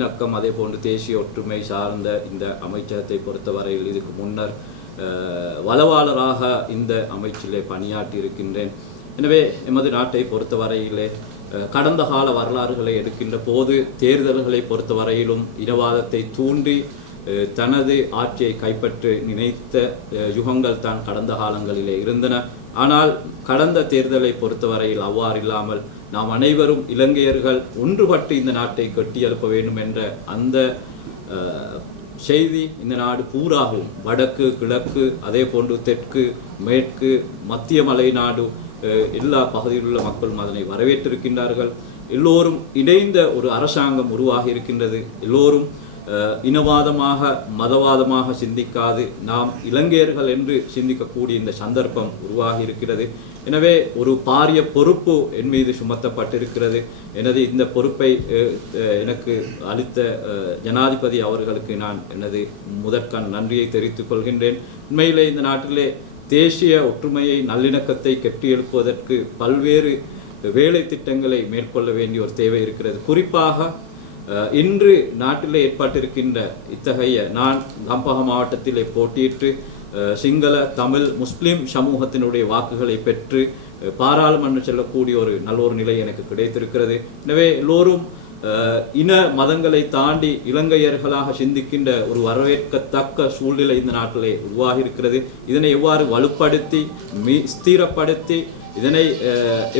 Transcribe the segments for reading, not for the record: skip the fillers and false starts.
இணக்கம் அதே போன்று தேசிய ஒற்றுமை சார்ந்த இந்த அமைச்சகத்தை பொறுத்தவரையில் இதுக்கு முன்னர் வளவாளராக இந்த அமைச்சிலே பணியாற்றி இருக்கின்றேன். எனவே எமது நாட்டை பொறுத்தவரையிலே கடந்த கால வரலாறுகளை எடுக்கின்ற போது தேர்தல்களை பொறுத்தவரையிலும் இனவாதத்தை தூண்டி தனது ஆட்சியை கைப்பற்ற நினைத்த யுகங்கள் தான் கடந்த காலங்களிலே இருந்தன. ஆனால் கடந்த தேர்தலை பொறுத்தவரையில் அவ்வாறு இல்லாமல் நாம் அனைவரும் இலங்கையர்கள் ஒன்றுபட்டு இந்த நாட்டை கட்டியெழுப்ப வேண்டும் என்ற அந்த செய்தி இந்த நாடு பூராகவும் வடக்கு கிழக்கு அதே போன்று தெற்கு மேற்கு மத்திய மலைநாடு எல்லா பகுதியில் உள்ள மக்களும் அதனை வரவேற்றிருக்கின்றார்கள். எல்லோரும் இணைந்த ஒரு அரசாங்கம் உருவாகி இருக்கின்றது. எல்லோரும் இனவாதமாக மதவாதமாக சிந்திக்காது நாம் இலங்கையர்கள் என்று சிந்திக்கக்கூடிய இந்த சந்தர்ப்பம் உருவாகி இருக்கிறது. எனவே ஒரு பாரிய பொறுப்பு என் மீது சுமத்தப்பட்டிருக்கிறது. எனது இந்த பொறுப்பை எனக்கு அளித்த ஜனாதிபதி அவர்களுக்கு நான் எனது முதற்கண் நன்றியை தெரிவித்துக் கொள்கின்றேன். உண்மையிலே இந்த நாட்டிலே தேசிய ஒற்றுமையை நல்லிணக்கத்தை கட்டியெழுப்புவதற்கு பல்வேறு வேலை திட்டங்களை மேற்கொள்ள வேண்டிய ஒரு தேவை இருக்கிறது. குறிப்பாக இன்று நாட்டிலே ஏற்பட்டிருக்கின்ற இத்தகைய நான் கம்பஹா மாவட்டத்திலே போட்டியிட்டு சிங்கள தமிழ் முஸ்லிம் சமூகத்தினுடைய வாக்குகளை பெற்று பாராளுமன்றம் செல்லக்கூடிய ஒரு நல்ல ஒரு நிலை எனக்கு கிடைத்திருக்கிறது. எனவே எல்லோரும் இன மதங்களை தாண்டி இலங்கையர்களாக சிந்திக்கின்ற ஒரு வரவேற்கத்தக்க சூழ்நிலை இந்த நாட்டிலே உருவாகி இருக்கிறது. இதனை எவ்வாறு வலுப்படுத்தி ஸ்திரப்படுத்தி இதனை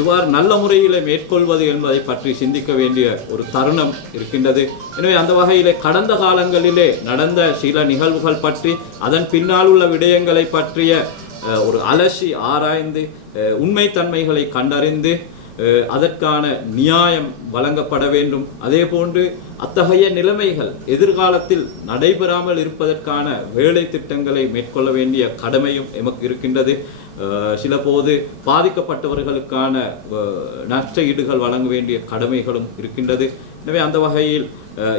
எவ்வாறு நல்ல முறையில் மேற்கொள்வது என்பதை பற்றி சிந்திக்க வேண்டிய ஒரு தருணம் இருக்கின்றது. எனவே அந்த வகையிலே கடந்த காலங்களிலே நடந்த சில நிகழ்வுகள் பற்றி அதன் பின்னால் உள்ள விடயங்களை பற்றிய ஒரு அலசி ஆராய்ந்து உண்மைத்தன்மைகளை கண்டறிந்து அதற்கான நியாயம் வழங்கப்பட வேண்டும். அதே போன்று அத்தகைய நிலைமைகள் எதிர்காலத்தில் நடைபெறாமல் இருப்பதற்கான வேலை திட்டங்களை மேற்கொள்ள வேண்டிய கடமையும் எமக்கு இருக்கின்றது. சில போது பாதிக்கப்பட்டவர்களுக்கான நஷ்ட ஈடுகள் வழங்க வேண்டிய கடமைகளும் இருக்கின்றது. எனவே அந்த வகையில்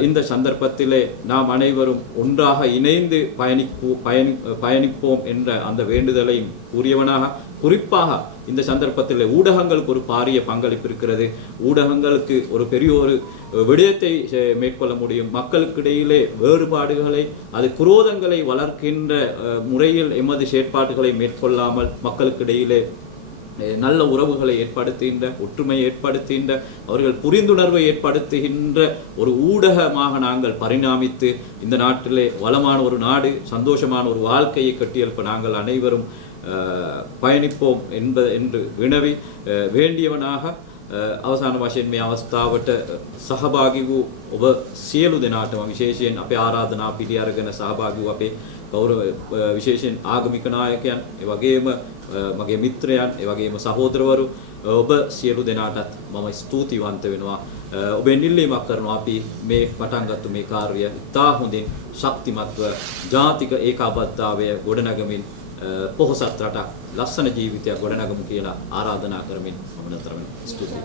இந்த சந்தர்ப்பத்திலே நாம் அனைவரும் ஒன்றாக இணைந்து பயணிப்போம் என்ற அந்த வேண்டுதலையும் கூறியவனாக குறிப்பாக இந்த சந்தர்ப்பத்தில் ஊடகங்களுக்கு ஒரு பாரிய பங்களிப்பு இருக்கிறது. ஊடகங்களுக்கு ஒரு பெரிய ஒரு விடயத்தை மேற்கொள்ள முடியும். மக்களுக்கு இடையிலே வேறுபாடுகளை அது குரோதங்களை வளர்க்கின்ற முறையில் எமது செயற்பாடுகளை மேற்கொள்ளாமல் மக்களுக்கு இடையிலே நல்ல உறவுகளை ஏற்படுத்துகின்ற ஒற்றுமையை ஏற்படுத்துகின்ற அவர்கள் புரிந்துணர்வை ஏற்படுத்துகின்ற ஒரு ஊடகமாக நாங்கள் பரிணாமித்து இந்த நாட்டிலே வளமான ஒரு நாடு சந்தோஷமான ஒரு வாழ்க்கையை கட்டியெழுப்ப நாங்கள் அனைவரும் பயணிப்போம் என்று வினவி வேண்டியவனாக අවසාන වශයෙන් මේ අවස්ථාවට සහභාගී වූ ඔබ සියලු දෙනාටම විශේෂයෙන් අපේ ආරාධනා පිළි අරගෙන සහභාගී වූ අපේ ගෞරව විශේෂයෙන් ආගමික නායකයන් ඒ වගේම මගේ මිත්‍රයන් ඒ වගේම සහෝදරවරු ඔබ සියලු දෙනාටත් මම ස්තුතිවන්ත වෙනවා. ඔබෙන් ඉල්ලීමක් කරනවා අපි මේ පටන් ගත්තු මේ කාර්යය ඉතා හොඳින් ශක්තිමත්ව ජාතික ඒකාබද්ධතාවය ගොඩනගමින් පොහොසත් රටක් ලස්සන ජීවිතයක් ගොඩනගමු කියලා ආරාධනා කරමින් මම නතර වෙනවා. ස්තුතියි.